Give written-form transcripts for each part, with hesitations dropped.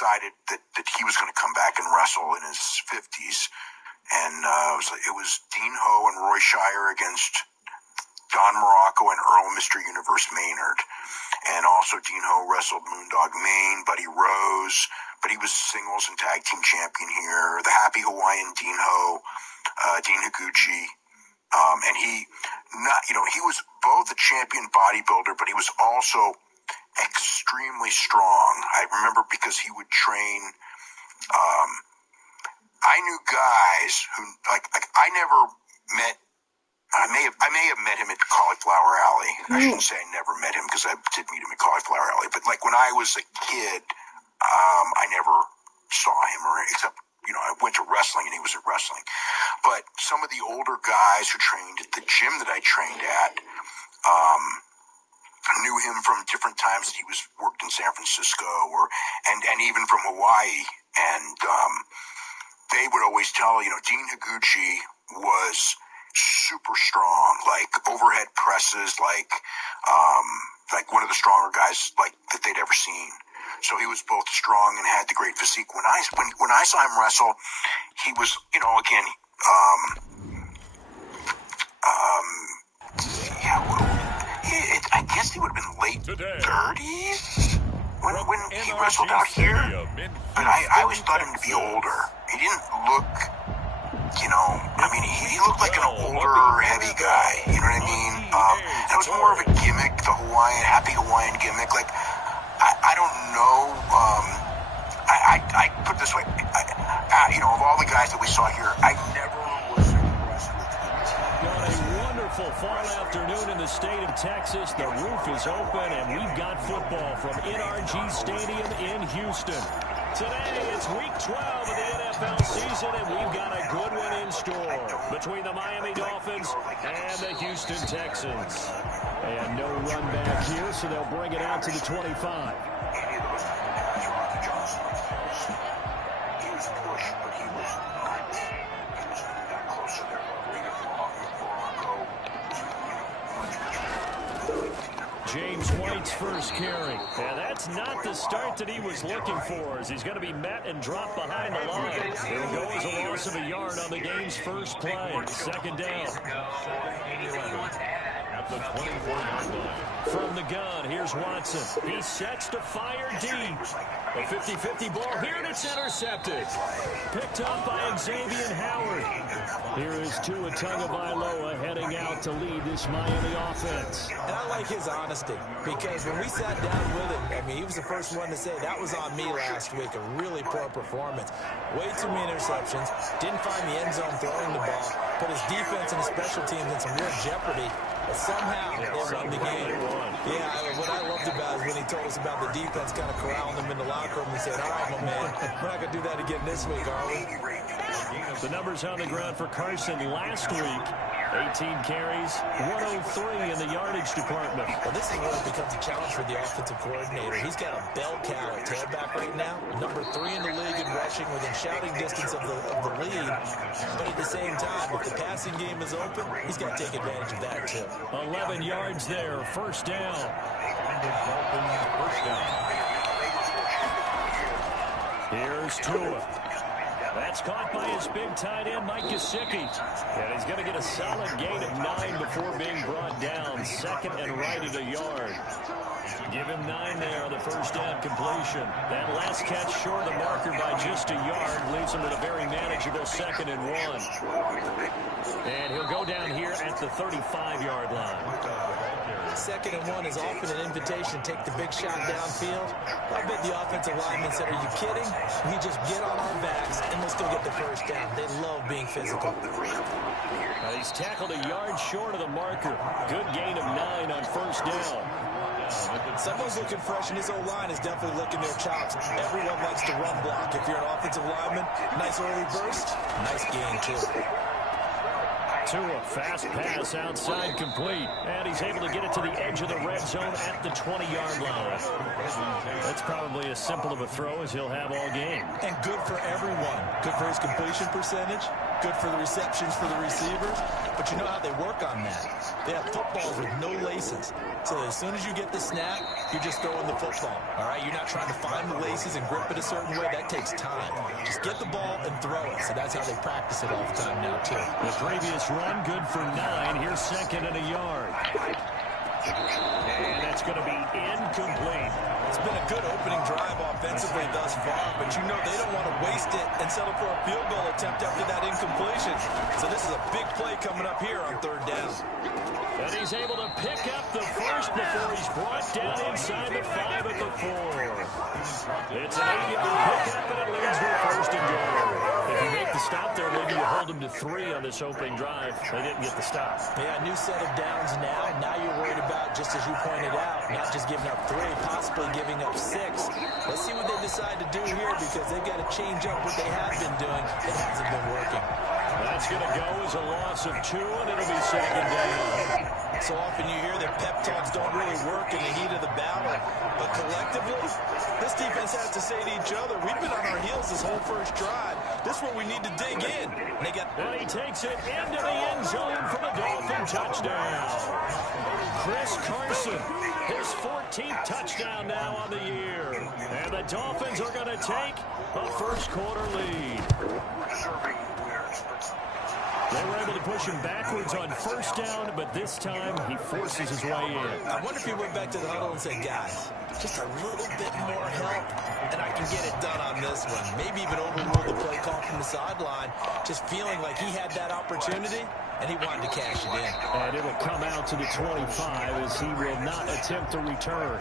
decided that he was going to come back and wrestle in his 50s. And it was Dean Ho and Roy Shire against Don Morocco and Earl Mr. Universe Maynard. And also Dean Ho wrestled Moondog Mayne, Buddy Rose, but he was singles and tag team champion here. The Happy Hawaiian Dean Ho, Dean Higuchi. And he was both a champion bodybuilder, but he was also extremely strong. I remember because he would train, I knew guys who, I never met, I may have met him at Cauliflower Alley. I shouldn't say I never met him because I did meet him at Cauliflower Alley. But when I was a kid, I never saw him except, I went to wrestling and he was at wrestling. But some of the older guys who trained at the gym that I trained at, knew him from different times that he worked in San Francisco and even from Hawaii. And, they would always tell, Dean Higuchi was super strong, like overhead presses, like one of the stronger guys that they'd ever seen. So he was both strong and had the great physique. When I saw him wrestle, he was, again, I guess he would have been late 30s when he wrestled out here. But I always thought him to be older. He didn't look, he looked like an older, heavy guy. You know what I mean? That was more of a gimmick, the Happy Hawaiian gimmick. I don't know. I put it this way. Of all the guys that we saw here, I never was impressed with ET. Got a wonderful fall afternoon in the state of Texas. The roof is open, and we've got football from NRG Stadium in Houston. Today, it's week 12 of the NFL season, and we've got a good one in store between the Miami Dolphins and the Houston Texans. And no run back here, so they'll bring it out to the 25. James White's first carry. And that's not the start that he was looking for, as he's going to be met and dropped behind the line. He'll go as a loss of a yard on the game's first play. Second down. At the 24-yard line. From the gun, here's Watson. He sets to fire deep. A 50-50 ball here, and it's intercepted. Picked up by Xavier Howard. Here is Tua Tagovailoa heading out to lead this Miami offense. And I like his honesty, because when we sat down with him, he was the first one to say that was on me last week, a really poor performance. Way too many interceptions, didn't find the end zone throwing the ball, put his defense and his special teams in some real jeopardy, but somehow they won the game. Yeah, what I loved about is when he told us about the defense kind of corralling them in the locker room and said, all right, my man, we're not going to do that again this week, are we? The numbers on the ground for Carson last week. 18 carries, 103 in the yardage department. Well, this is where it becomes a challenge for the offensive coordinator. He's got a bell cow at tailback right now, number 3 in the league in rushing, within shouting distance of the lead. But at the same time, if the passing game is open, he's got to take advantage of that too. 11 yards there, first down. Here's Tua. That's caught by his big tight end, Mike Gesicki. And he's going to get a solid gain of 9 before being brought down. Second and right at a yard. Give him 9 there on the first down completion. That last catch short of the marker by just a yard leaves him with a very manageable 2nd and 1. And he'll go down here at the 35-yard line. 2nd and 1 is often an invitation to take the big shot downfield. I bet the offensive lineman said, are you kidding? We just get on our backs and let's go get the first down. They love being physical. Now he's tackled a yard short of the marker. Good gain of 9 on first down. Someone's looking fresh, and his O-line is definitely licking their chops. Everyone likes to run block. If you're an offensive lineman, nice early burst, nice gain too. Tua, fast pass outside complete, and he's able to get it to the edge of the red zone at the 20-yard line. That's probably as simple of a throw as he'll have all game. And good for everyone. Good for his completion percentage, good for the receptions for the receivers, but you know how they work on that. They have footballs with no laces. So as soon as you get the snap, you're just throwing the football, all right? You're not trying to find the laces and grip it a certain way. That takes time. Just get the ball and throw it. So that's how they practice it all the time now, too. The previous run, good for 9. Here's 2nd and a yard. And that's going to be incomplete. It's been a good opening drive offensively thus far, but you know they don't want to waste it and settle for a field goal attempt after that incompletion. So this is a big play coming up here on 3rd down. And he's able to pick up the first before he's brought down inside the 5 at the 4. It's an 80-yard pickup, and it leads to 1st and goal. If you make the stop there, maybe you hold them to 3 on this opening drive. They didn't get the stop. Yeah, new set of downs now. Now you're worried about, just as you pointed out, not just giving up 3, possibly giving up 6. Let's see what they decide to do here, because they've got to change up what they have been doing. It hasn't been working. That's going to go as a loss of 2, and it'll be 2nd down. So often you hear that pep talks don't really work in the heat of the battle, but collectively, this defense has to say to each other, we've been on our heels this whole first drive. This is where we need to dig in. And he takes it into the end zone for the Dolphin touchdown. Chris Carson, his 14th touchdown now on the year. And the Dolphins are going to take a first-quarter lead. They were able to push him backwards on 1st down, but this time he forces his way in. I wonder if he went back to the huddle and said, guys, just a little bit more help, and I can get it done on this one. Maybe even overrule the play call from the sideline, just feeling like he had that opportunity, and he wanted to cash it in. And it will come out to the 25 as he will not attempt to return.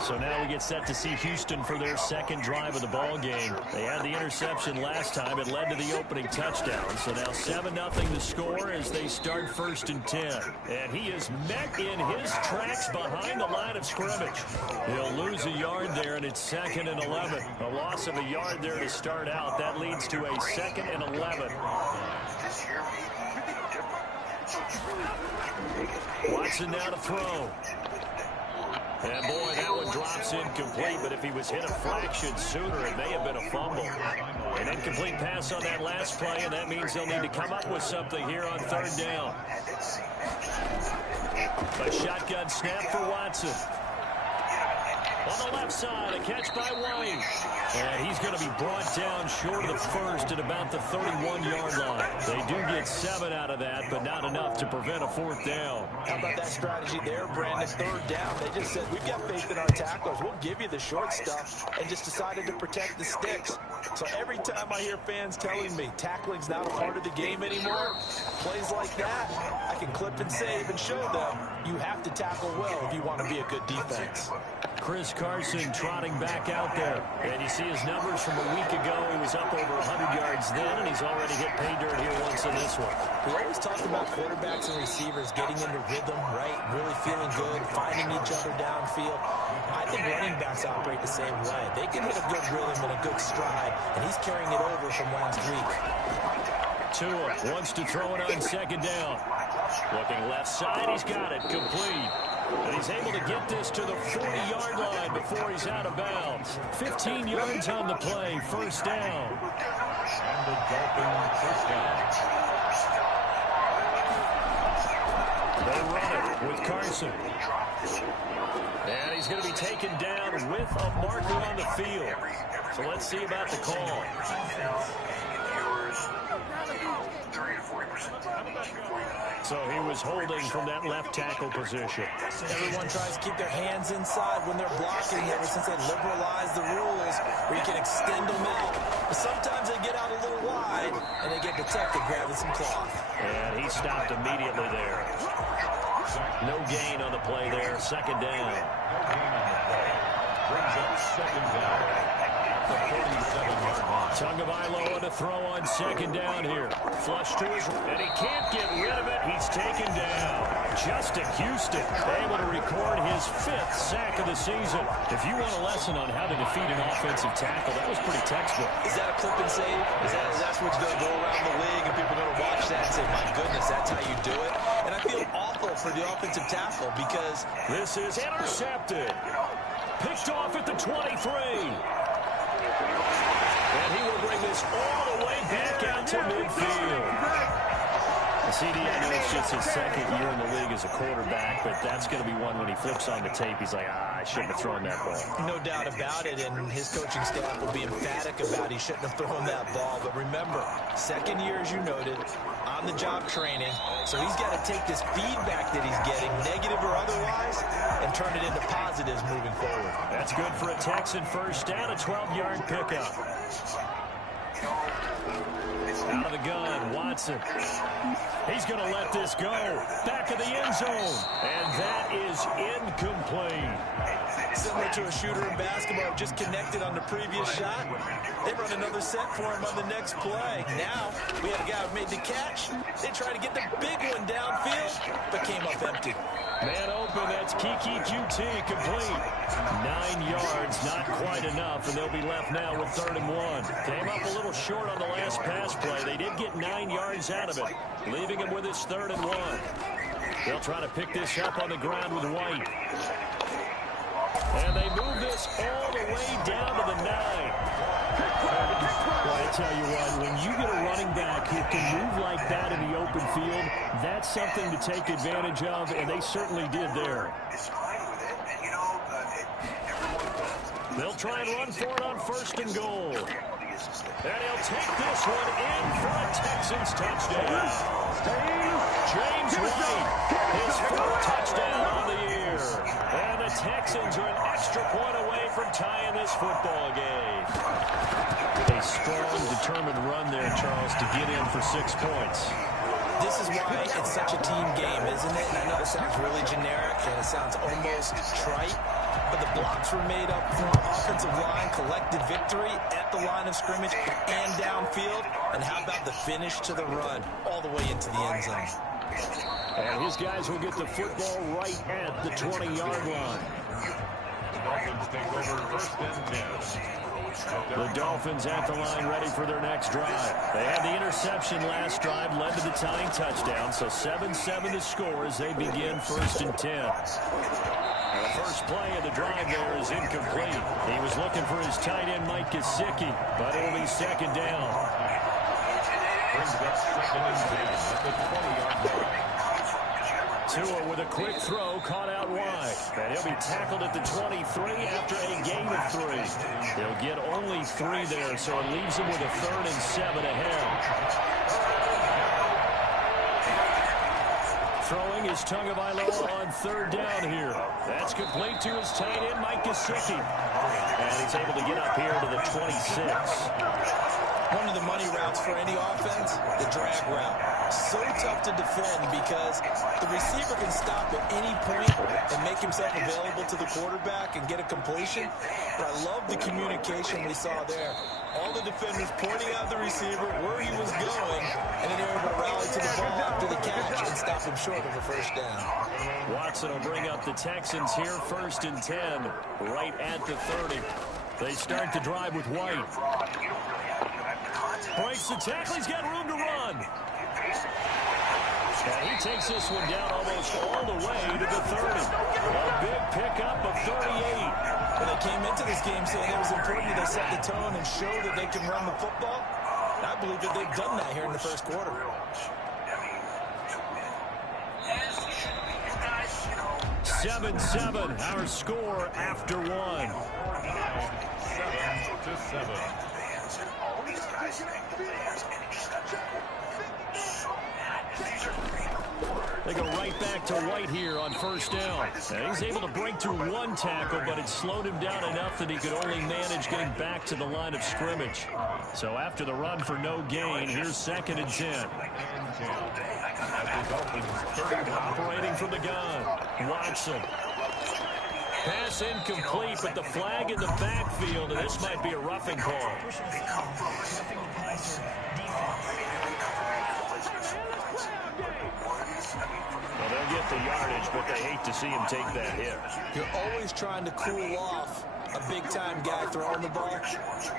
So now we get set to see Houston for their 2nd drive of the ball game. They had the interception last time. It led to the opening touchdown. So now 7-0 the score as they start 1st and 10. And he is met in his tracks behind the line of scrimmage. He'll lose a yard there, and it's 2nd and 11. A loss of a yard there to start out. That leads to a 2nd and 11. Watson now to throw. And boy, that one drops incomplete, but if he was hit a fraction sooner, it may have been a fumble. An incomplete pass on that last play, and that means they'll need to come up with something here on 3rd down. A shotgun snap for Watson. On the left side, a catch by White. And he's going to be brought down short of the first at about the 31-yard line. They do get 7 out of that, but not enough to prevent a 4th down. How about that strategy there, Brandon? 3rd down. They just said, we've got faith in our tacklers. We'll give you the short stuff, and just decided to protect the sticks. So every time I hear fans telling me tackling's not a part of the game anymore, plays like that, I can clip and save and show them you have to tackle well if you want to be a good defense. Chris Carson trotting back out there. And you see his numbers from a week ago. He was up over 100 yards then, and he's already hit pay dirt here once in this one. We always talk about quarterbacks and receivers getting into rhythm, right? Really feeling good, finding each other downfield. I think running backs operate the same way. They can hit a good rhythm and a good stride, and he's carrying it over from last week. Tua wants to throw it on 2nd down. Looking left side, he's got it, complete. And he's able to get this to the 40-yard line before he's out of bounds. 15 yards on the play, 1st down. And the Dolphins 1st down. They run it with Carson. And he's going to be taken down with a marker on the field. So let's see about the call. So he was holding from that left tackle position. Everyone tries to keep their hands inside when they're blocking ever since they liberalized the rules where you can extend them out. But sometimes they get out a little wide and they get detected grabbing some cloth. And he stopped immediately there. No gain on the play there. 2nd down. Brings up 2nd down. The 47-yard line. Tagovailoa to throw on 2nd down here. Flush to his, and he can't get rid of it. He's taken down. Justin Houston able to record his 5th sack of the season. If you want a lesson on how to defeat an offensive tackle, that was pretty textbook. Is that a clip and save? That's what's going to go around the league, and people are going to watch that and say, my goodness, that's how you do it. And I feel awful for the offensive tackle because this is intercepted. Picked off at the 23. And he will bring this all the way back out to midfield. CD, I know it's just his second year in the league as a quarterback, but that's going to be one when he flips on the tape, he's like, I shouldn't have thrown that ball. No doubt about it, and his coaching staff will be emphatic about he shouldn't have thrown that ball. But remember, second year, as you noted, on-the-job training, so he's got to take this feedback that he's getting, negative or otherwise, and turn it into positives moving forward. That's good for a Texan first down, a 12-yard pickup. Out of the gun, Watson. He's going to let this go. Back of the end zone. And that is incomplete. Similar to a shooter in basketball, just connected on the previous shot. They run another set for him on the next play. Now, we have a guy who made the catch. They try to get the big one downfield, but came up empty. Man open, that's Kiki QT, complete. 9 yards, not quite enough, and they'll be left now with 3rd and 1. Came up a little short on the last pass play. They did get 9 yards out of it, leaving him with his 3rd and 1. They'll try to pick this up on the ground with White. And they move this all the way down to the 9. Well, I tell you what, when you get a running back who can move like that in the open field, that's something to take advantage of, and they certainly did there. They'll try and run for it on 1st and goal. And he'll take this one in for a Texans touchdown. James White, his 4th touchdown on the year. And the Texans are an extra point away from tying this football game. A strong, determined run there, Charles, to get in for 6 points. This is why it's such a team game, isn't it? And I know it sounds really generic and it sounds almost trite, but the blocks were made up from offensive line, collected victory at the line of scrimmage and downfield. And how about the finish to the run all the way into the end zone? And his guys will get the football right at the 20-yard line. The Dolphins take over 1st and 10. The Dolphins at the line ready for their next drive. They had the interception last drive, led to the tying touchdown, so 7-7 to score as they begin 1st and 10. And the first play of the drive there is incomplete. He was looking for his tight end, Mike Gesicki, but it'll be 2nd down. Brings up 2nd and 10 at the 20-yard line. Tua with a quick throw, caught out wide. And he'll be tackled at the 23 after a gain of 3. They'll get only 3 there, so it leaves him with a 3rd and 7 ahead. Throwing is Tagovailoa on 3rd down here. That's complete to his tight end, Mike Gesicki. And he's able to get up here to the 26. One of the money routes for any offense, the drag route. So tough to defend because the receiver can stop at any point and make himself available to the quarterback and get a completion. But I love the communication we saw there. All the defenders pointing out the receiver where he was going, and then they were able to rally to the ball after the catch and stop him short of a 1st down. Watson will bring up the Texans here 1st and 10, right at the 30. They start the drive with White. Breaks the tackle. He's got room to run. And he takes this one down almost all the way to the 30. A big pickup of 38. Well, they came into this game saying it was important that they set the tone and show that they can run the football. And I believe that they've done that here in the 1st quarter. 7-7, our score after 1. 7-7. They go right back to White here on 1st down. And he's able to break through 1 tackle, but it slowed him down enough that he could only manage getting back to the line of scrimmage. So after the run for no gain, here's 2nd and 10. Operating from the gun, Watson. Pass incomplete, but the flag in the backfield, and this might be a roughing call. Well, they'll get the yardage, but they hate to see him take that hit. You're always trying to cool off a big-time guy throwing the ball,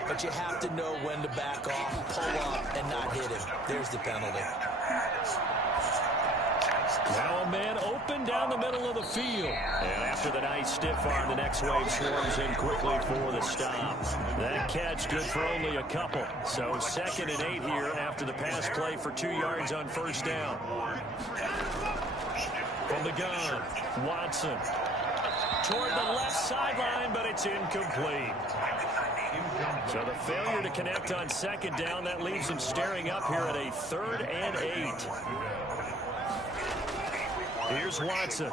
but you have to know when to back off, pull up, and not hit him. There's the penalty. Now a man open down the middle of the field. And after the nice stiff arm, the next wave swarms in quickly for the stop. That catch good for only a couple. So 2nd and 8 here after the pass play for 2 yards on first down. From the gun, Watson. Toward the left sideline, but it's incomplete. So the failure to connect on 2nd down, that leaves him staring up here at a 3rd and 8. Here's Watson.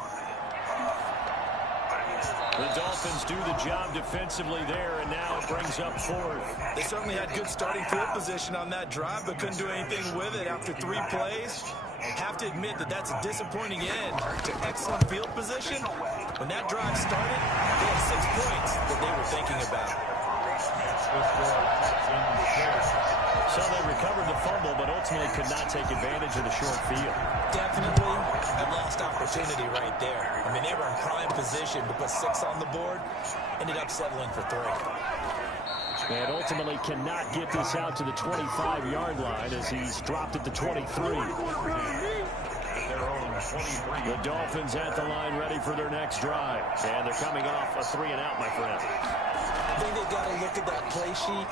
The Dolphins do the job defensively there, and now it brings up 4th. They certainly had good starting field position on that drive, but couldn't do anything with it after 3 plays. Have to admit that that's a disappointing end to excellent field position. When that drive started, they had 6 points that they were thinking about. So they recovered the fumble, but ultimately could not take advantage of the short field. Definitely a lost opportunity right there. I mean, they were in prime position to put 6 on the board, ended up settling for 3. And ultimately cannot get this out to the 25-yard line as he's dropped at the 23. The Dolphins at the line ready for their next drive. And they're coming off a 3-and-out, my friend. I think they've got to look at that play sheet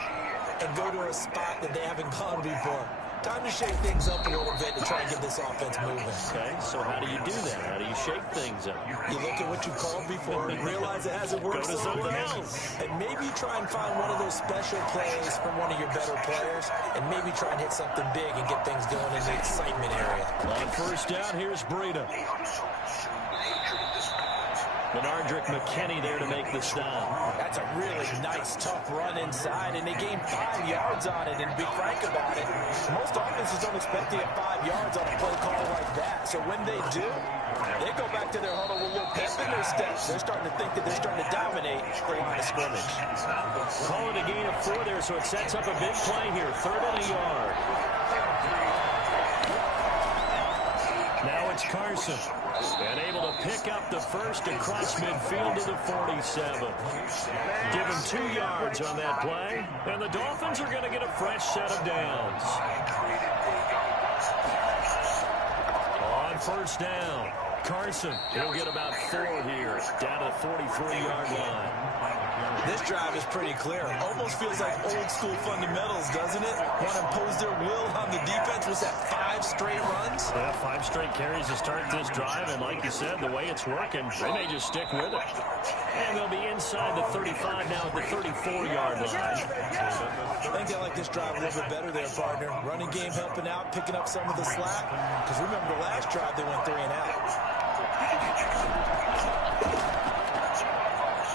and go to a spot that they haven't gone before. Time to shake things up a little bit to try and get this offense moving. Okay, so how do you do that? How do you shake things up? You look at what you called before and realize it hasn't worked Go to something else. And maybe try and find one of those special plays from one of your better players, and maybe try and hit something big and get things going in the excitement area. On first down, here's Breida. Benardrick McKinney there to make the stop. That's a really nice, tough run inside, and they gained 5 yards on it. And to be frank about it, most offenses don't expect to get 5 yards on a play call like that. So when they do, they go back to their huddle with a little pep in their steps. They're starting to think that they're starting to dominate the line of scrimmage. Calling a gain of 4 there, so it sets up a big play here. 3rd and a yard. Now it's Carson. And able to pick up the first across midfield to the 47. Give him 2 yards on that play. And the Dolphins are going to get a fresh set of downs. On first down, Carson, he'll get about 4 here, down to the 43-yard line. This drive is pretty clear. Almost feels like old school fundamentals, doesn't it? Want to impose their will on the defense. Was that 5 straight runs? Yeah, 5 straight carries to start this drive, and like you said, the way it's working, they may just stick with it. And they'll be inside the 35 now at the 34-yard line. I think they like this drive a little bit better there, partner. Running game helping out, picking up some of the slack. Because remember the last drive, they went 3-and-out.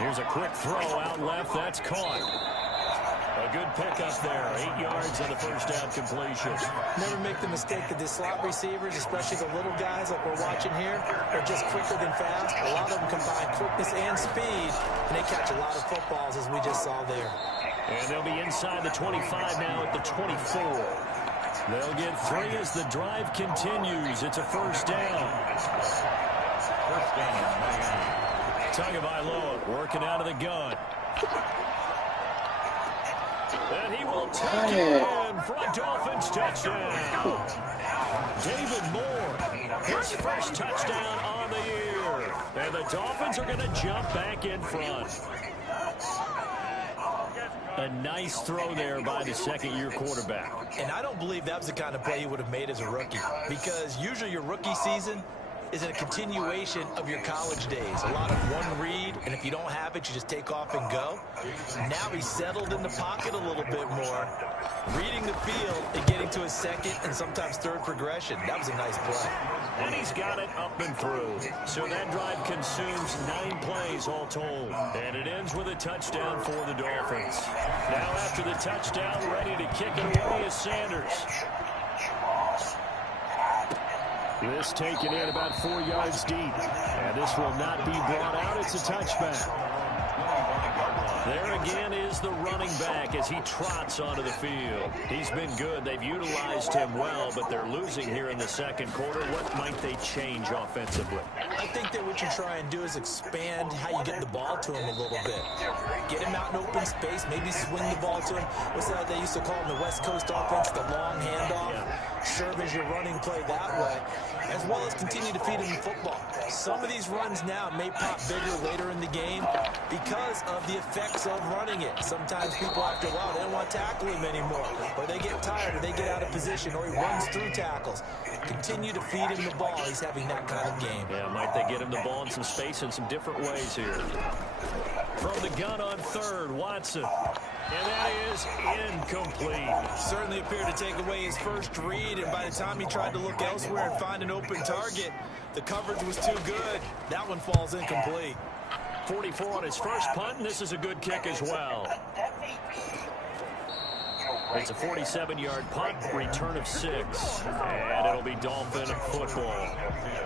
Here's a quick throw out left. That's caught. A good pickup there. 8 yards on the first down completion. Never make the mistake that the slot receivers, especially the little guys like we're watching here, are just quicker than fast. A lot of them combine quickness and speed, and they catch a lot of footballs, as we just saw there. And they'll be inside the 25 now at the 24. They'll get 3 as the drive continues. It's a first down. First down, Miami. Tagovailoa working out of the gun. And he will take it in for a Dolphins touchdown. David Moore, his first touchdown on the year. And the Dolphins are going to jump back in front. A nice throw there by the second-year quarterback. And I don't believe that was the kind of play he would have made as a rookie. Because usually your rookie season is a continuation of your college days. A lot of one read, and if you don't have it, you just take off and go. Now he's settled in the pocket a little bit more, reading the field and getting to his second and sometimes third progression. That was a nice play. And he's got it up and through. So that drive consumes 9 plays all told. And it ends with a touchdown for the Dolphins. Now after the touchdown, ready to kick it away is Sanders. This taken in about 4 yards deep. And this will not be brought out. It's a touchback. There again is the running back as he trots onto the field. He's been good. They've utilized him well, but they're losing here in the second quarter. What might they change offensively? I think that what you try and do is expand how you get the ball to him a little bit. Get him out in open space, maybe swing the ball to him. What's that they used to call in the West Coast offense, the long handoff? Yeah. Serve as your running play that way, as well as continue to feed him the football. Some of these runs now may pop bigger later in the game because of the effects of running it. Sometimes people, after a while, they don't want to tackle him anymore, or they get tired, or they get out of position, or he runs through tackles. Continue to feed him the ball. He's having that kind of game. Yeah, might they get him the ball in some space in some different ways here. From the gun on third, Watson. And that is incomplete. Certainly appeared to take away his first read, and by the time he tried to look elsewhere and find an open target, the coverage was too good. That one falls incomplete. 44 on his first punt, and this is a good kick as well. It's a 47-yard punt, return of 6. And it'll be Dolphin football.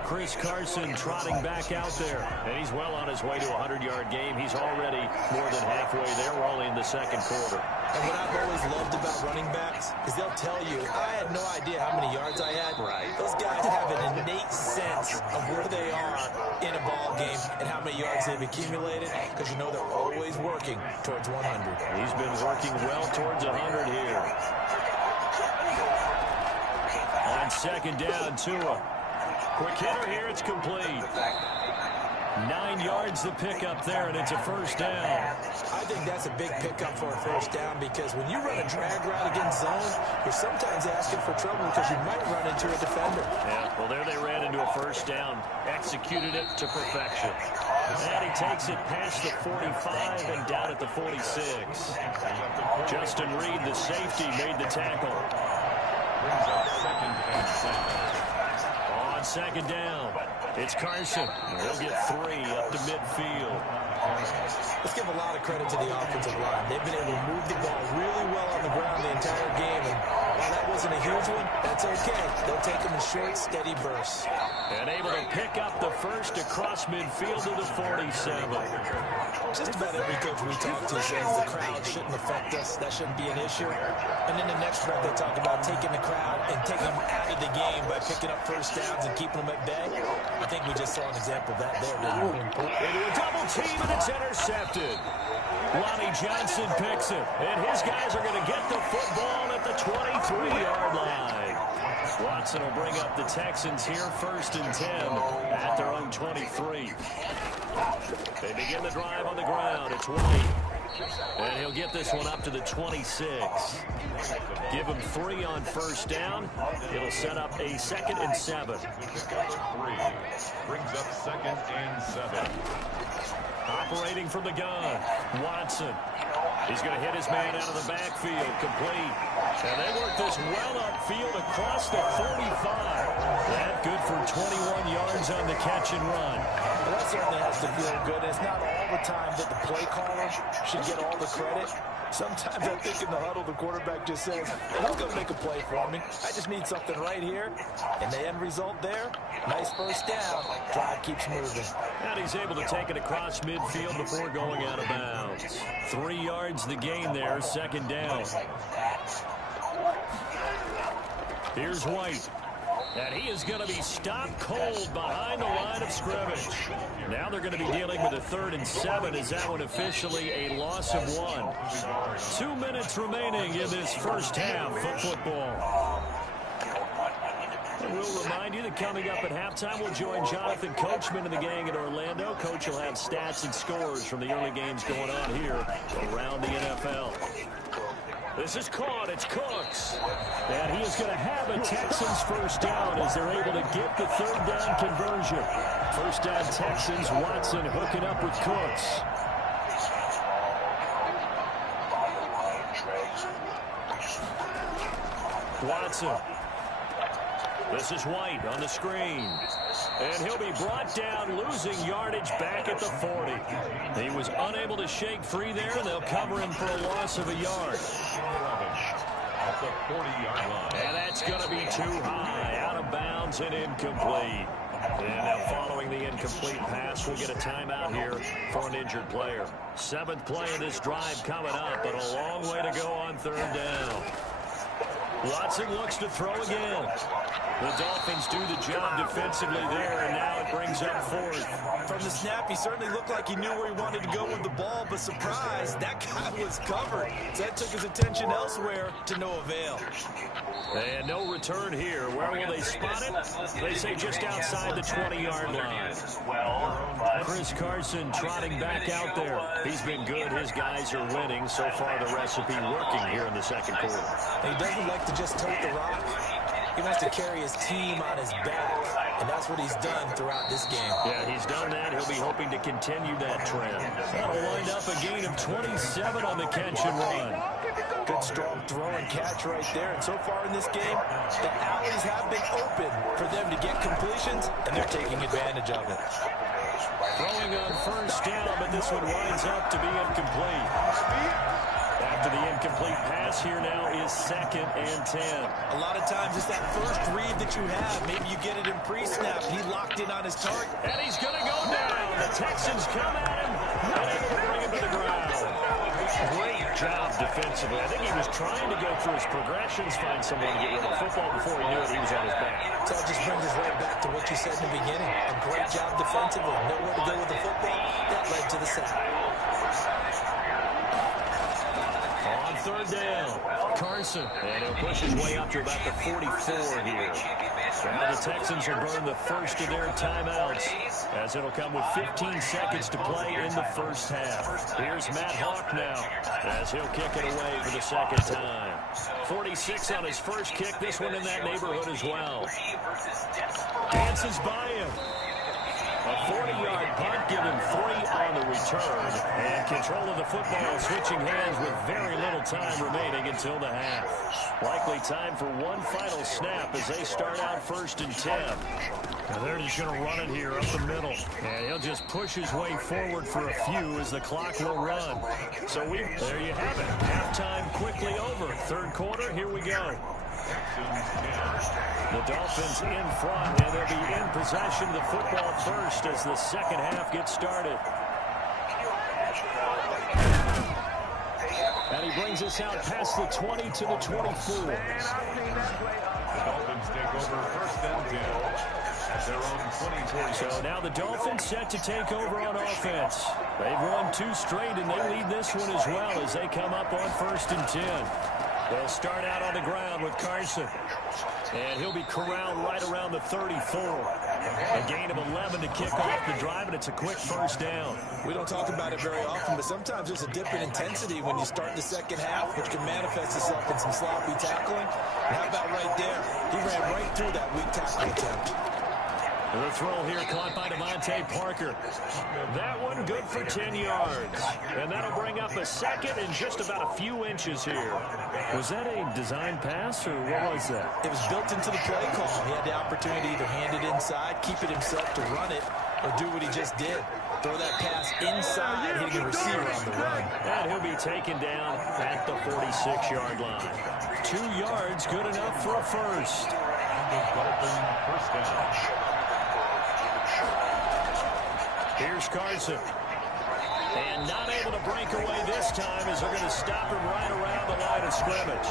Chris Carson trotting back out there. And he's well on his way to a 100-yard game. He's already more than halfway there. We're only in the second quarter. And what I've always loved about running backs is they'll tell you, I had no idea how many yards I had. Right. Those guys have an innate sense of where they are in a ball game and how many yards they've accumulated, because you know they're always working towards 100. He's been working well towards 100 here. On second down, Tua. Quick hitter here, it's complete. 9 yards the pickup there, and it's a first down. I think that's a big pickup for a first down, because when you run a drag route against zone, you're sometimes asking for trouble because you might run into a defender. Yeah, well, there they ran into a first down. Executed it to perfection. And he takes it past the 45 and down at the 46. Justin Reed, the safety, made the tackle. Brings up 2nd and 7. On second down, it's Carson. He'll get 3 up to midfield. Let's give a lot of credit to the offensive line. They've been able to move the ball really well on the ground the entire game. And while that wasn't a huge one, that's okay. They'll take them in short, steady bursts. And able to pick up the first across midfield to the 47. Just about every coach we talk to says the crowd shouldn't affect us. That shouldn't be an issue. And then the next breath they talk about taking the crowd and taking them out of the game by picking up first downs and keeping them at bay. I think we just saw an example of that there, didn't we? Into a double team, and it's intercepted. Lonnie Johnson picks it, and his guys are going to get the football at the 23-yard line. Watson will bring up the Texans here, 1st and 10 at their own 23. They begin the drive on the ground. It's White. And he'll get this one up to the 26. Give him 3 on first down. It'll set up a 2nd and 7. 3 brings up 2nd and 7. Operating from the gun, Watson. He's going to hit his man out of the backfield, complete. And they work this well upfield across the 45. That good for 21 yards on the catch and run. Well, that certainly has to feel good. It's not all the time that the play caller should get all the credit. Sometimes I think in the huddle, the quarterback just says, hey, who's going to make a play for me? I just need something right here. And the end result there, nice first down. Drive keeps moving. And he's able to take it across midfield before going out of bounds. 3 yards the gain there, 2nd down. Here's White. And he is going to be stopped cold behind the line of scrimmage. Now they're going to be dealing with a 3rd and 7. Is that one officially a loss of 1? 2 minutes remaining in this first half of football. And we'll remind you that coming up at halftime, we'll join Jonathan Coachman and the gang in Orlando. Coach will have stats and scores from the early games going on here around the NFL. This is caught. It's Cooks. And he is going to have a Texans first down as they're able to get the 3rd down conversion. First down Texans. Watson hooking up with Cooks. Watson. This is White on the screen. And he'll be brought down, losing yardage back at the 40. He was unable to shake free there, and they'll cover him for a loss of a yard. At the 40-yard line. And that's going to be too high, out of bounds and incomplete. And now following the incomplete pass, we'll get a timeout here for an injured player. 7th play of this drive coming up, but a long way to go on 3rd down. Watson looks to throw again. The Dolphins do the job defensively there, and now it brings up 4th. From the snap, he certainly looked like he knew where he wanted to go with the ball, but surprise, that guy was covered. So that took his attention elsewhere to no avail. And no return here. Where will they spot it? They say just outside the 20-yard line. Chris Carson trotting back out there. He's been good. His guys are winning. So far, the recipe working here in the 2nd quarter. He doesn't like to just tote the rock. He wants to carry his team on his back, and that's what he's done throughout this game. Yeah, he's done that. He'll be hoping to continue that trend. That'll wind up a gain of 27 on the catch and run. Good, strong throw and catch right there. And so far in this game, the alleys have been open for them to get completions, and they're taking advantage of it. Throwing on 1st down, but this one winds up to be incomplete. After the incomplete pass, here now is 2nd and 10. A lot of times it's that first read that you have. Maybe you get it in pre-snap. He locked in on his target. And he's going to go down. The Texans come at him, and able to bring him to the ground. Great job defensively. I think he was trying to go through his progressions, find someone to get rid of the football before he knew it. He was on his back. So it just brings us right back to what you said in the beginning. A great job defensively. Nowhere to go with the football. That led to the sack. On 3rd down, Carson. And he'll push his way up to about the 44 here. Now the Texans will burn the first of their timeouts, as it'll come with 15 seconds to play in the 1st half. Here's Matt Hawk now, as he'll kick it away for the 2nd time. 46 on his first kick, this one in that neighborhood as well. Dances by him. A 40-yard punt, give him 3 on the return. And control of the football switching hands with very little time remaining until the half. Likely time for one final snap as they start out 1st and 10. Now they're just going to run it here up the middle. And he'll just push his way forward for a few as the clock will run. So there you have it. Halftime quickly over. 3rd quarter, here we go. The Dolphins in front, and they'll be in possession of the football first as the 2nd half gets started. And he brings us out past the 20 to the 24. The Dolphins take over 1st and 10 at their own 24. So now the Dolphins set to take over on offense. They've won 2 straight, and they lead this one as well as they come up on 1st and 10. They'll start out on the ground with Carson. And he'll be corralled right around the 34. A gain of 11 to kick off the drive, and it's a quick 1st down. We don't talk about it very often, but sometimes there's a dip in intensity when you start the 2nd half, which can manifest itself in some sloppy tackling. And how about right there? He ran right through that weak tackle attempt. The throw here caught by Devontae Parker. That one good for 10 yards. And that'll bring up a 2nd and just about a few inches here. Was that a design pass, or what was that? It was built into the play call. He had the opportunity to either hand it inside, keep it himself to run it, or do what he just did. Throw that pass inside, hitting the receiver on the run. And he'll be taken down at the 46-yard line. 2 yards, good enough for a first. First down. Here's Carson. And not able to break away this time as they're going to stop him right around the line of scrimmage.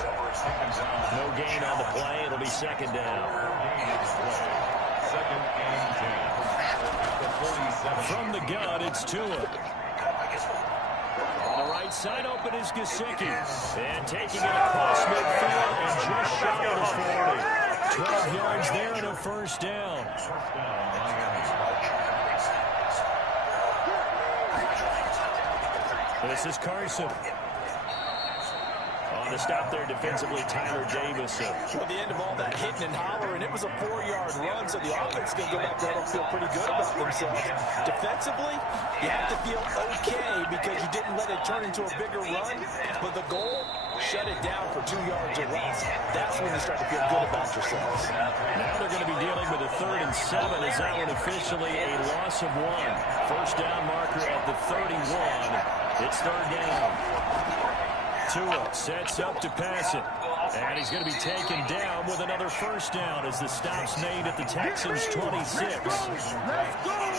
No gain on the play. It'll be 2nd down. 2nd and 10. From the gun, it's Tua. On the right side, open is Gesicki. And taking it across midfield and just shy of the 40. 12 yards there and a 1st down. This is Carson. On the stop there defensively, Tyler Davis. Well, the end of all that hitting and hollering, it was a 4-yard run, so the offense can go back there and feel pretty good about themselves. Defensively, you have to feel okay because you didn't let it turn into a bigger run, but the goal, shut it down for 2 yards or less. That's when you start to feel good about yourselves. Now they're going to be dealing with a 3rd and 7 as that one officially a loss of 1. 1st down marker at the 31. It's 3rd down. Tua sets up to pass it. And he's going to be taken down with another first down as the stop's made at the Texans' 26.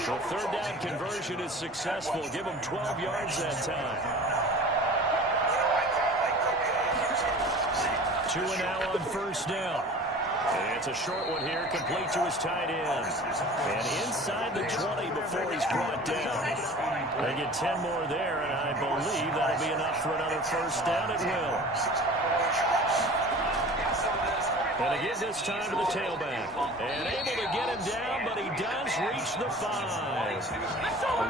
The third down conversion is successful. Give him 12 yards that time. 2 and now on first down. And it's a short one here, complete to his tight end. And inside the 20 before he's brought down. They get 10 more there, and I believe that'll be enough for another first down. It will. And again this time to the tailback. And able to get him down, but he does reach the 5.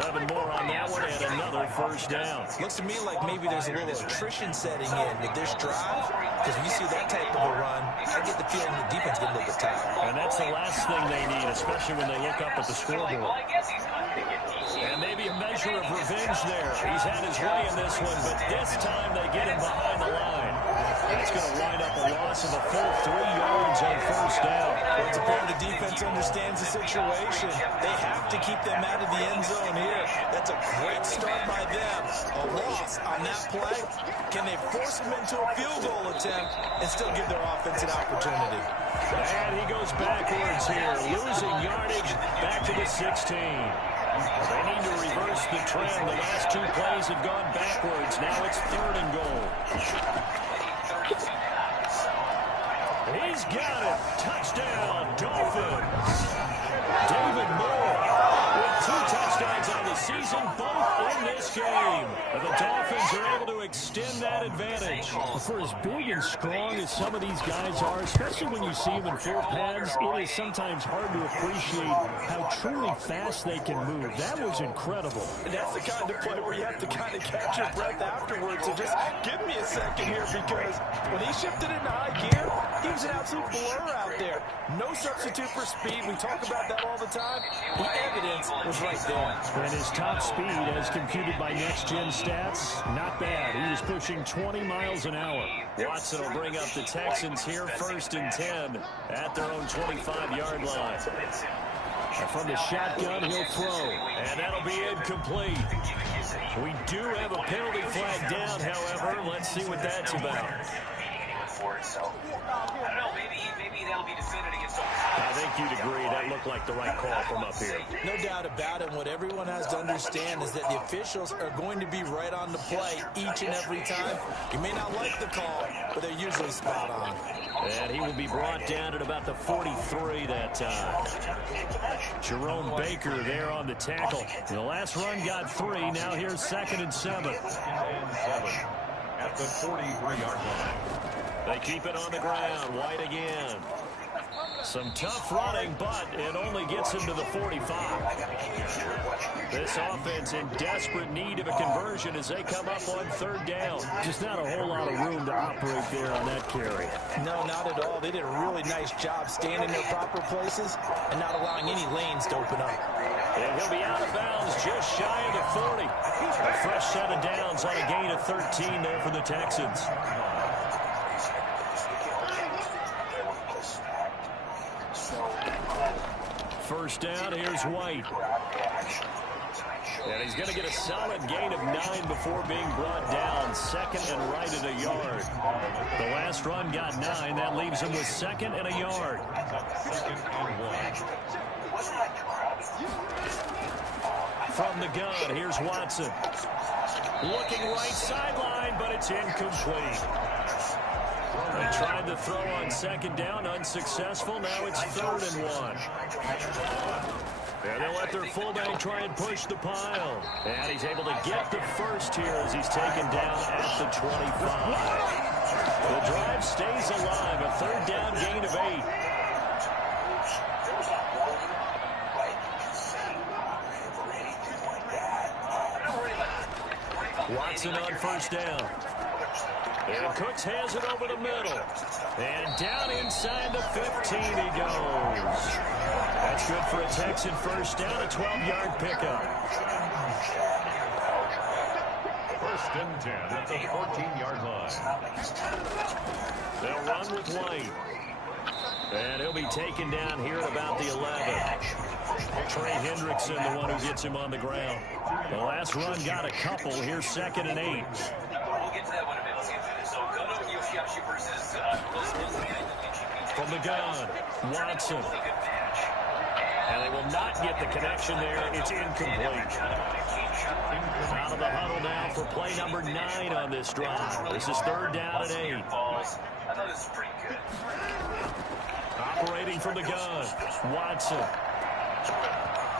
11 more on that one and another first down. Looks to me like maybe there's a little attrition setting in with this drive. Because when you see that type of a run, I get the feeling the defense get a little bit tired. And that's the last thing they need, especially when they look up at the scoreboard. And maybe a measure of revenge there. He's had his way in this one, but this time they get him behind the line. That's going to wind up a loss of a full 3 yards on first down. Well, it's apparent the defense understands the situation. They have to keep them out of the end zone here. That's a great start by them. A loss on that play. Can they force them into a field goal attempt and still give their offense an opportunity? And he goes backwards here, losing yardage back to the 16. They need to reverse the trend. The last 2 plays have gone backwards. Now it's 3rd and goal. He's got it. Touchdown, Dolphins. David Moore with 2 touchdowns on the season, both in this game. The Dolphins are able to extend that advantage. For as big and strong as some of these guys are, especially when you see them in full pads, it is sometimes hard to appreciate how truly fast they can move. That was incredible. And that's the kind of play where you have to kind of catch your breath afterwards. So just give me a second here, because when he shifted into high gear, he was an absolute blur out there. No substitute for speed. We talk about that all the time. The evidence was right there. And his top speed, as computed by Next Gen Stats, not bad. He was pushing 20 miles an hour. Watson will bring up the Texans here, 1st and 10 at their own 25-yard line. And from the shotgun, he'll throw. And that'll be incomplete. We do have a penalty flag down, however. Let's see what that's about. I think you'd agree that looked like the right call from up here. No doubt about it. What everyone has to understand is that the officials are going to be right on the play each and every time. You may not like the call, but they're usually spot on. And he will be brought down at about the 43 that time. Jerome Baker there on the tackle. The last run got 3. Now here's 2nd and 7. At the 43-yard line. They keep it on the ground. White again. Some tough running, but it only gets him to the 45. This offense in desperate need of a conversion as they come up on 3rd down. Just not a whole lot of room to operate there on that carry. No, not at all. They did a really nice job staying in their proper places and not allowing any lanes to open up. And he'll be out of bounds just shy of the 40. A fresh set of downs on a gain of 13 there for the Texans. First down, here's White. And he's going to get a solid gain of 9 before being brought down. 2nd and right at a yard. The last run got 9. That leaves him with 2nd and a yard. From the gun, here's Watson. Looking right sideline, but it's incomplete. They tried to throw on 2nd down, unsuccessful. Now it's 3rd and 1. And they'll let their fullback try and push the pile. And he's able to get the first here as he's taken down at the 25. The drive stays alive. A 3rd down gain of 8. Watson on first down. And Cooks has it over the middle. And down inside the 15 he goes. That's good for a Texan first down, a 12-yard pickup. 1st and 10 at the 14-yard line. They'll run with White. And he'll be taken down here at about the 11. Trey Hendrickson, the one who gets him on the ground. The last run got a couple. Here's 2nd and 8. We'll get to that one in a minute. Let's get through this. So, Goodell, UCF versus From the gun, Watson. And they will not get the connection there. It's incomplete. Out of the huddle now for play number 9 on this drive. This is 3rd down and 8. I thought this was pretty good. Operating from the gun, Watson.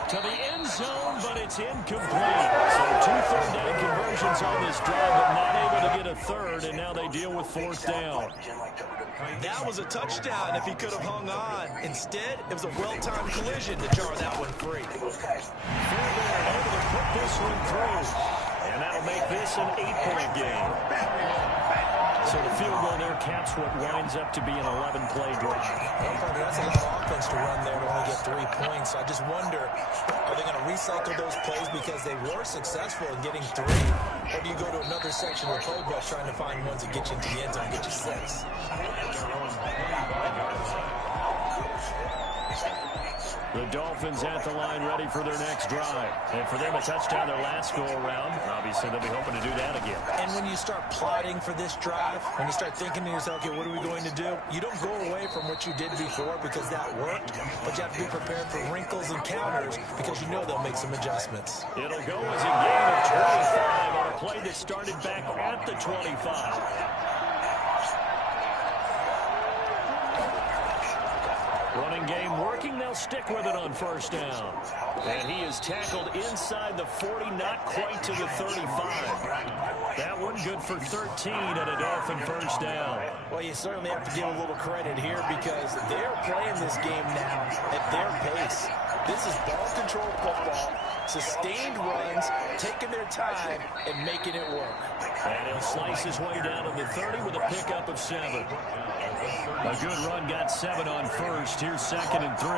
To the end zone, but it's incomplete. So 2 third-down conversions on this drive, but not able to get a third, and now they deal with 4th down. That was a touchdown if he could have hung on. Instead, it was a well-timed collision to jar that one free. Fairbairn able to put this one through, and that'll make this an 8-point game. So the field goal there caps what winds up to be an 11-play drive. Well, Parker, that's a lot of offense to run there to only get 3 points. So I just wonder, are they going to recycle those plays because they were successful in getting 3? Or do you go to another section of the playbook trying to find ones that get you into the end zone and get you 6? The Dolphins at the line ready for their next drive. And for them, a touchdown their last go-around. Obviously, they'll be hoping to do that again. And when you start plotting for this drive, when you start thinking to yourself, okay, what are we going to do? You don't go away from what you did before because that worked, but you have to be prepared for wrinkles and counters because you know they'll make some adjustments. It'll go as a gain of 25 on a play that started back at the 25. Running game working. They'll stick with it on 1st down. And he is tackled inside the 40, not quite to the 35. That one good for 13 at a Dolphin 1st down. Well, you certainly have to give a little credit here because they're playing this game now at their pace. This is ball control football, sustained runs, taking their time, and making it work. And he'll slice his way down to the 30 with a pickup of 7. A good run got 7 on 1st. Here's 2nd and 3.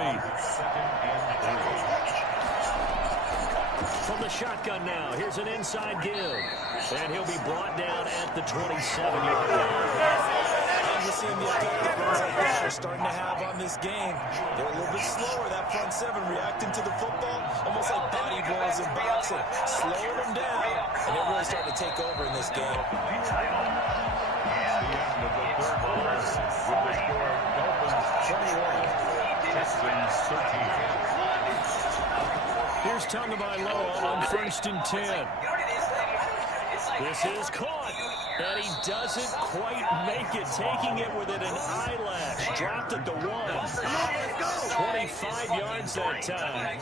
From the shotgun now, here's an inside give. And he'll be brought down at the 27-yard line. And we're seeing the effect that runs like that are starting to have on this game. They're a little bit slower, that front 7, reacting to the football, almost like body blows in boxing. Slowing them down, and they're really starting to take over in this game. Here's Tagovailoa on 1st and 10. This is caught, and he doesn't quite make it, taking it within an eyelash. Dropped at the 1. 25 yards that time.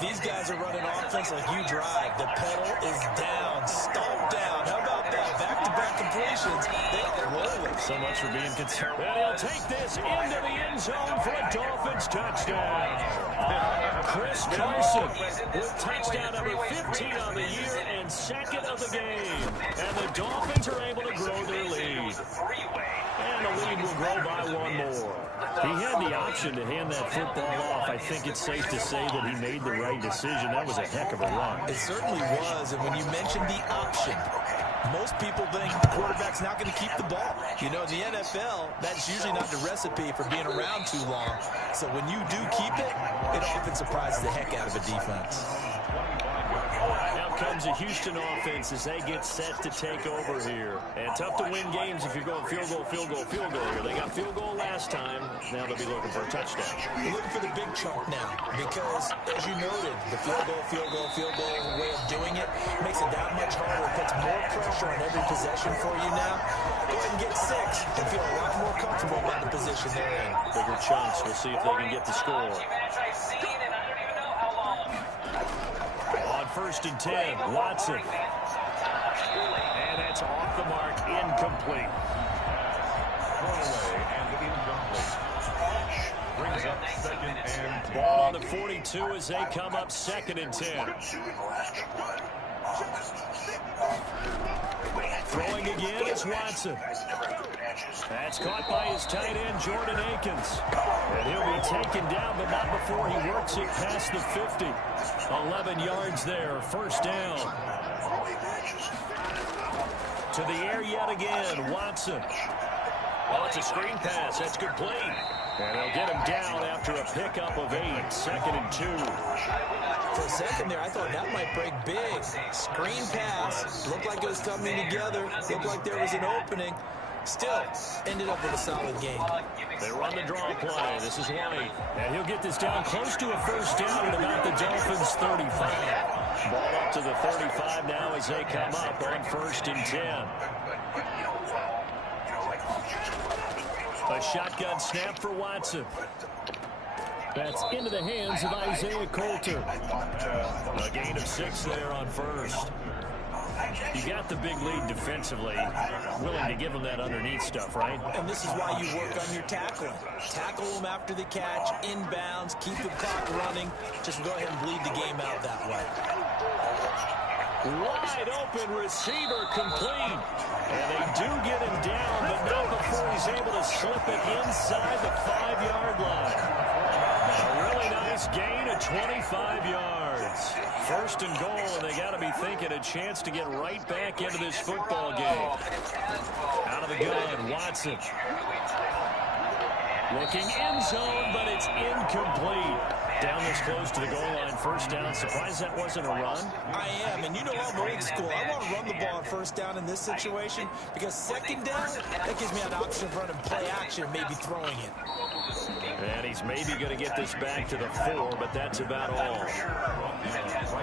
These guys are running offense like you drive. The pedal is down, stomp down. How about that? Back-to-back completions. They are rolling. So much for being concerned. And he'll take this into the end zone for a Dolphins touchdown. Chris Carson with touchdown number 15 on the year and 2nd of the game. And the Dolphins are able to grow their lead. And the lead will grow by 1 more. He had the option to hand that football off. I think it's safe to say that he made the right decision. That was a heck of a run. It certainly was. And when you mentioned the option, most people think the quarterback's not going to keep the ball. You know, in the NFL, that's usually not the recipe for being around too long. So when you do keep it, it often surprises the heck out of a defense. Now comes the Houston offense as they get set to take over here. And tough to win games if you're going field goal, field goal, field goal here. They got field goal last time. Now they'll be looking for a touchdown. They're looking for the big chunk now because, as you noted, the field goal way of doing it makes it that much harder. It puts more pressure on every possession for you now. Go ahead and get 6 and feel a lot more comfortable about the position they're in. Bigger chunks. We'll see if they can get the score. On 1st and 10, Watson. And that's off the mark, incomplete. Brings up 2nd and 10. Ball on the 42 as they come up 2nd and 10. Throwing again is Watson. That's caught by his tight end, Jordan Akins. And he'll be taken down, but not before he works it past the 50. 11 yards there, 1st down. To the air yet again, Watson. Oh, it's a screen pass. That's complete. And they'll get him down after a pickup of 8. 2nd and 2. For a second there, I thought that might break big. Screen pass. Looked like it was coming together. Looked like there was an opening. Still, ended up with a solid game. They run the draw play. This is White. And he'll get this down close to a first down at about the Dolphins' 35. Ball up to the 35 now as they come up on 1st and 10. A shotgun snap for Watson. That's into the hands of Isaiah Coulter. A gain of 6 there on 1st. You got the big lead defensively. Willing to give them that underneath stuff, right? And this is why you work on your tackling. Tackle them after the catch, inbounds, keep the clock running. Just go ahead and bleed the game out that way. Wide open receiver complete. And they do get him down, but not before he's able to slip it inside the 5-yard line. A really nice gain of 25 yards. 1st and goal, and they got to be thinking a chance to get right back into this football game. Out of the gun, Watson. Looking end zone, but it's incomplete. Down this close to the goal line, 1st down. Surprised that wasn't a run? I am, and you know I'm old school. I want to run the ball on 1st down in this situation because 2nd down, that gives me an option of running play action, maybe throwing it. And he's maybe going to get this back to the 4, but that's about all.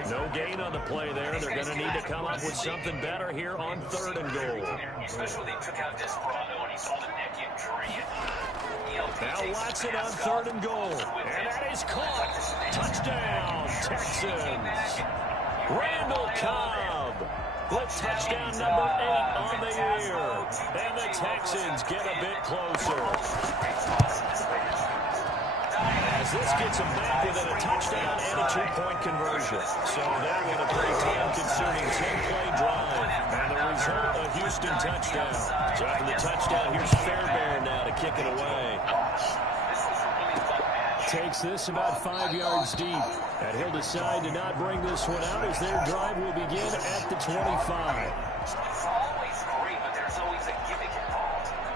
No gain on the play there. They're going to need to come up with something better here on 3rd and goal. Now Watson on 3rd and goal. And that is caught. Touchdown, Texans. Randall Cobb with touchdown number 8 on the year. And the Texans get a bit closer. As this gets them back within a touchdown and a 2-point conversion. So that was a pretty time-consuming 10-play drive. And the result, a Houston touchdown. So after the touchdown, here's Fairbairn now to kick it away. Takes this about 5 yards deep. And he'll decide to not bring this one out as their drive will begin at the 25.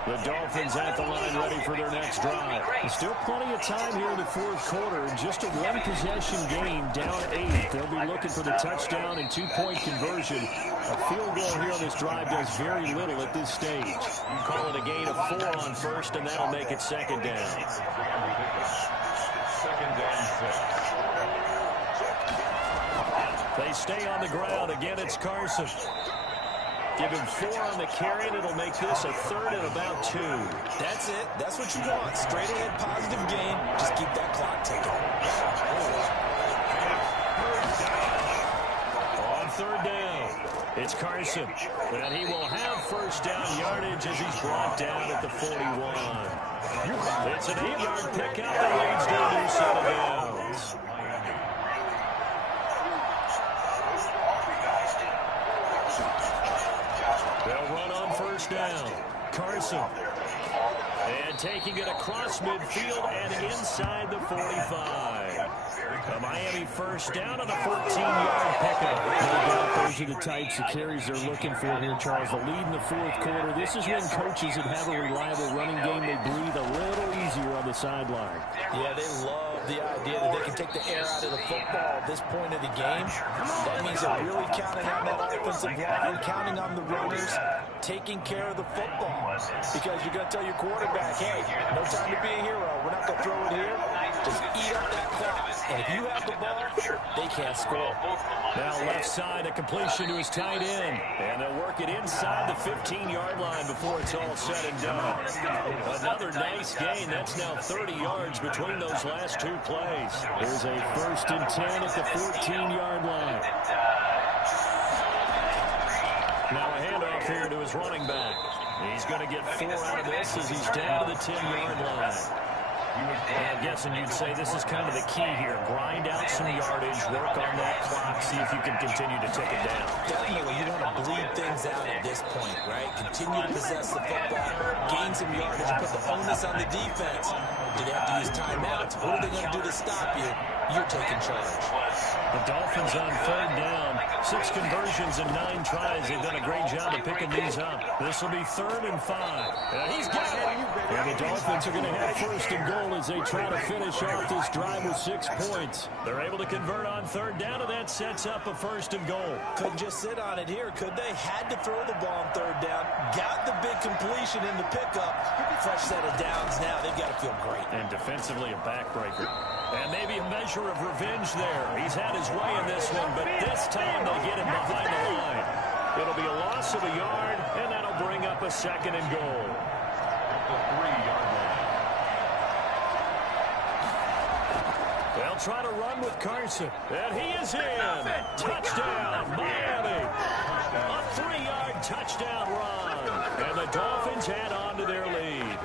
The Dolphins at the line ready for their next drive. There's still plenty of time here in the 4th quarter. Just a 1-possession game, down 8. They'll be looking for the touchdown and 2-point conversion. A field goal here on this drive does very little at this stage. You call it a gain of 4 on 1st, and that'll make it 2nd down. 2nd down 6. They stay on the ground. Again, it's Carson. Give him 4 on the carry, and it'll make this a 3rd and about 2. That's it. That's what you want. Straight ahead positive gain. Just keep that clock ticking. On 3rd down, it's Carson. And he will have 1st down yardage as he's brought down at the 41. It's an 8-yard pickup that leads to a new set of downs. They'll run on 1st down. Carson. And taking it across midfield and inside the 45. A Miami 1st down on a 14-yard pickup. No doubt those are the types of carries they're looking for here, Charles. The lead in the 4th quarter. This is when coaches that have a reliable running game, they breathe a little easier on the sideline. Yeah, they love the idea that they can take the air out of the football at this point of the game. That means they're really counting on that offensive line, counting on the runners, taking care of the football. Because you're going to tell your quarterback, hey, no time to be a hero. We're not going to throw it here. Just eat up that clock. And if you have the ball, they can't score. Now left side, a completion to his tight end. And they'll work it inside the 15-yard line before it's all said and done. Another nice gain. That's now 30 yards between those last 2 plays. There's a 1st and 10 at the 14-yard line. Now a handoff here to his running back. He's going to get 4 out of this as he's down to the 10-yard line. I'm guessing you'd say this is kind of the key here. Grind out some yardage, work on that clock, see if you can continue to tick it down. Definitely, you want to bleed things out at this point, right? Continue to possess the football, gain some yardage, put the onus on the defense. Do they have to use timeouts? What are they going to do to stop you? You're taking charge. The Dolphins on 3rd down. 6 conversions and 9 tries. They've done a great job of picking these up. This will be 3rd and 5. And he's got it. And the Dolphins are going to have 1st and goal as they try to finish off this drive with 6 points. They're able to convert on 3rd down, and that sets up a 1st and goal. Couldn't just sit on it here, could they? Had to throw the ball on 3rd down. Got the big completion in the pickup. Fresh set of downs now. They've got to feel great. And defensively a backbreaker. And maybe a measure of revenge there. He's had his way in this one, but this time they get him behind the line. It'll be a loss of a yard, and that'll bring up a 2nd and goal. The 3-yard line. They'll try to run with Carson. And he is in. Touchdown, Miami. A 3-yard touchdown run. And the Dolphins add on to their lead.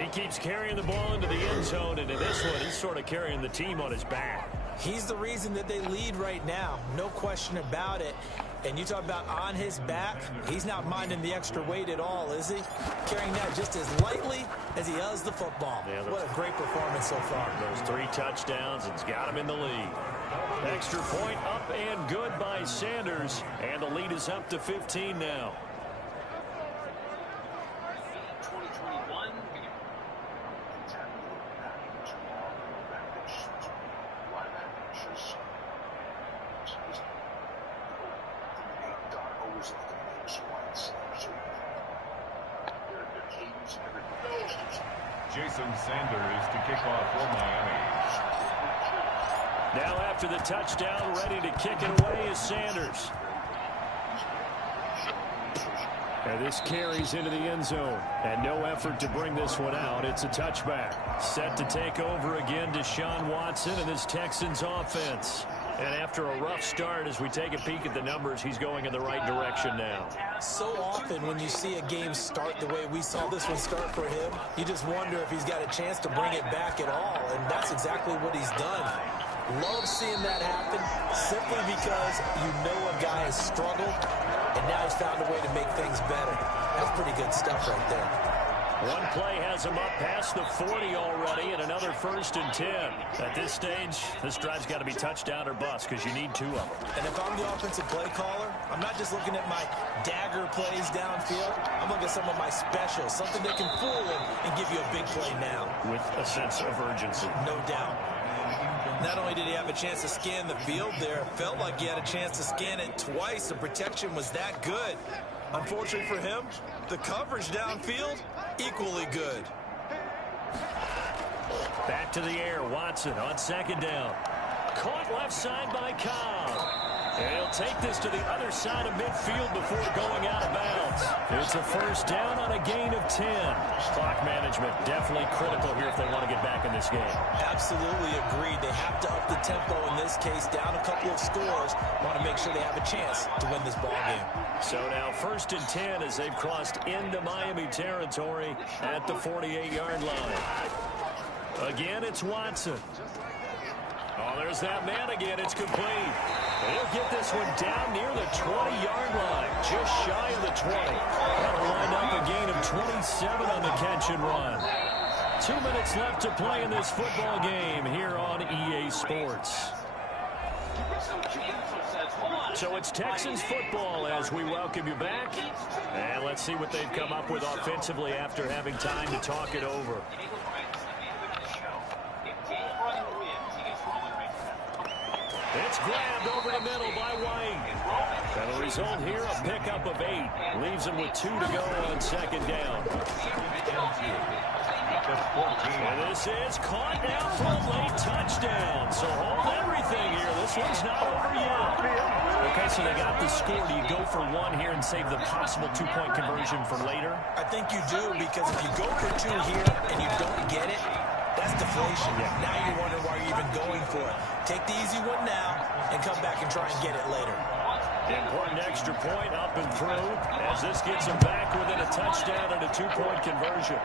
He keeps carrying the ball into the end zone, and in this one, he's sort of carrying the team on his back. He's the reason that they lead right now. No question about it. And you talk about on his back, he's not minding the extra weight at all, is he? Carrying that just as lightly as he does the football. Yeah, what a great performance so far. Those 3 touchdowns, it's got him in the lead. Extra point up and good by Sanders, and the lead is up to 15 now. 2021. Jason Sanders to kick off for Miami. Now after the touchdown, ready to kick it away is Sanders. And this carries into the end zone. And no effort to bring this one out. It's a touchback. Set to take over again, Deshaun Watson and this Texans offense. And after a rough start, as we take a peek at the numbers, he's going in the right direction now. So often when you see a game start the way we saw this one start for him, you just wonder if he's got a chance to bring it back at all. And that's exactly what he's done. Love seeing that happen simply because you know a guy has struggled, and now he's found a way to make things better. That's pretty good stuff right there. One play has him up past the 40 already, and another 1st and 10. At this stage, this drive's got to be touchdown or bust because you need 2 of them. And if I'm the offensive play caller, I'm not just looking at my dagger plays downfield. I'm looking at some of my specials, something that can fool him and give you a big play now. With a sense of urgency. No doubt. Not only did he have a chance to scan the field there, it felt like he had a chance to scan it twice. The protection was that good. Unfortunately for him, the coverage downfield, equally good. Back to the air, Watson on 2nd down. Caught left side by Cobb. And he'll take this to the other side of midfield before going out of bounds. It's a 1st down on a gain of 10. Clock management definitely critical here if they want to get back in this game. Absolutely agreed. They have to up the tempo in this case, down a couple of scores. Want to make sure they have a chance to win this ball game. So now 1st and 10 as they've crossed into Miami territory at the 48-yard line. Again, it's Watson. Oh, there's that man again. It's complete. They'll get this one down near the 20-yard line, just shy of the 20. That'll wind up a gain of 27 on the catch and run. 2 minutes left to play in this football game here on EA Sports. So it's Texans football as we welcome you back. And let's see what they've come up with offensively after having time to talk it over. It's grabbed over the middle by White. And the result here, a pickup of 8. Leaves him with 2 to go on 2nd down. And this is caught now for a late touchdown. So hold everything here. This one's not over yet. Okay, so they got the score. Do you go for 1 here and save the possible 2-point conversion for later? I think you do, because if you go for 2 here and you don't get it, that's deflation. Now you wonder why you're even going for it. Take the easy one now and come back and try and get it later. Important extra point up and through as this gets him back within a touchdown and a 2-point conversion.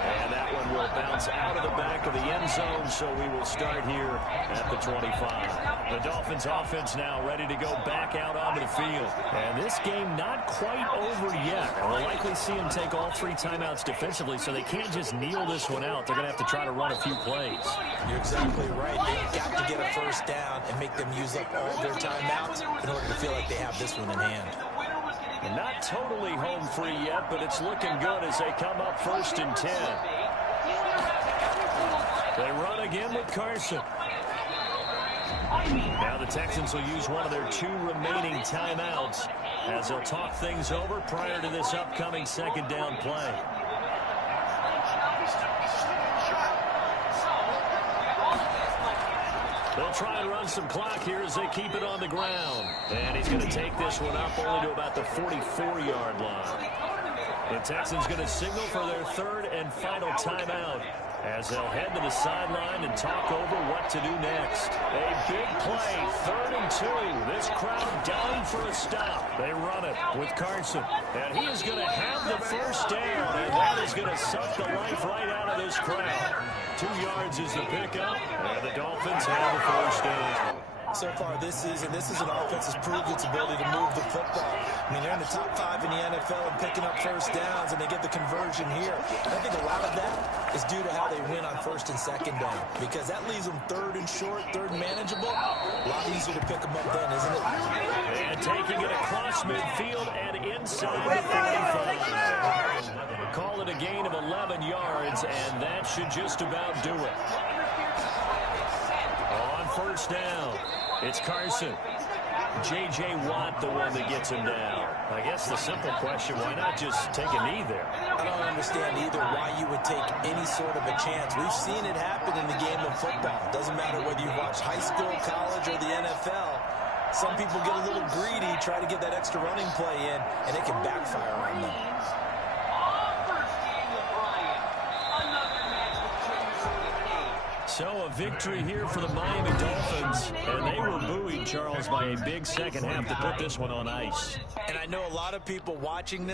And that one will bounce out of the back of the end zone, so we will start here at the 25. The Dolphins offense now ready to go back out onto the field. And this game not quite over yet. And we'll likely see them take all 3 timeouts defensively, so they can't just kneel this one out. They're going to have to try to run a few plays. You're exactly right. They've got to get a 1st down and make them use up all their timeouts in order to feel like they have this one in hand. Not totally home free yet, but it's looking good as they come up 1st and 10. They run again with Carson. Now the Texans will use one of their 2 remaining timeouts as they'll talk things over prior to this upcoming second down play. They'll try and run some clock here as they keep it on the ground. And he's going to take this one up only to about the 44-yard line. The Texans going to signal for their third and final timeout as they'll head to the sideline and talk over what to do next. A big play, 3rd and 2. This crowd dying for a stop. They run it with Carson. And he is going to have the first down, and that is going to suck the life right out of this crowd. 2 yards is the pickup, and the Dolphins have the first down. So far this season, this is an offense that's proved its ability to move the football. I mean, they're in the top 5 in the NFL and picking up first downs, and they get the conversion here. I think a lot of that is due to how they win on 1st and 2nd down, because that leaves them 3rd and short, 3rd and manageable. A lot easier to pick them up then, isn't it? And taking it across midfield and inside the 45. Call it a gain of 11 yards, and that should just about do it. On 1st down, it's Carson. J.J. Watt, the one that gets him down. I guess the simple question, why not just take a knee there? I don't understand either why you would take any sort of a chance. We've seen it happen in the game of football. It doesn't matter whether you watch high school, college, or the NFL. Some people get a little greedy, try to get that extra running play in, and it can backfire on them. So a victory here for the Miami Dolphins, and they were buoyed, Charles, by a big second half to put this one on ice. And I know a lot of people watching this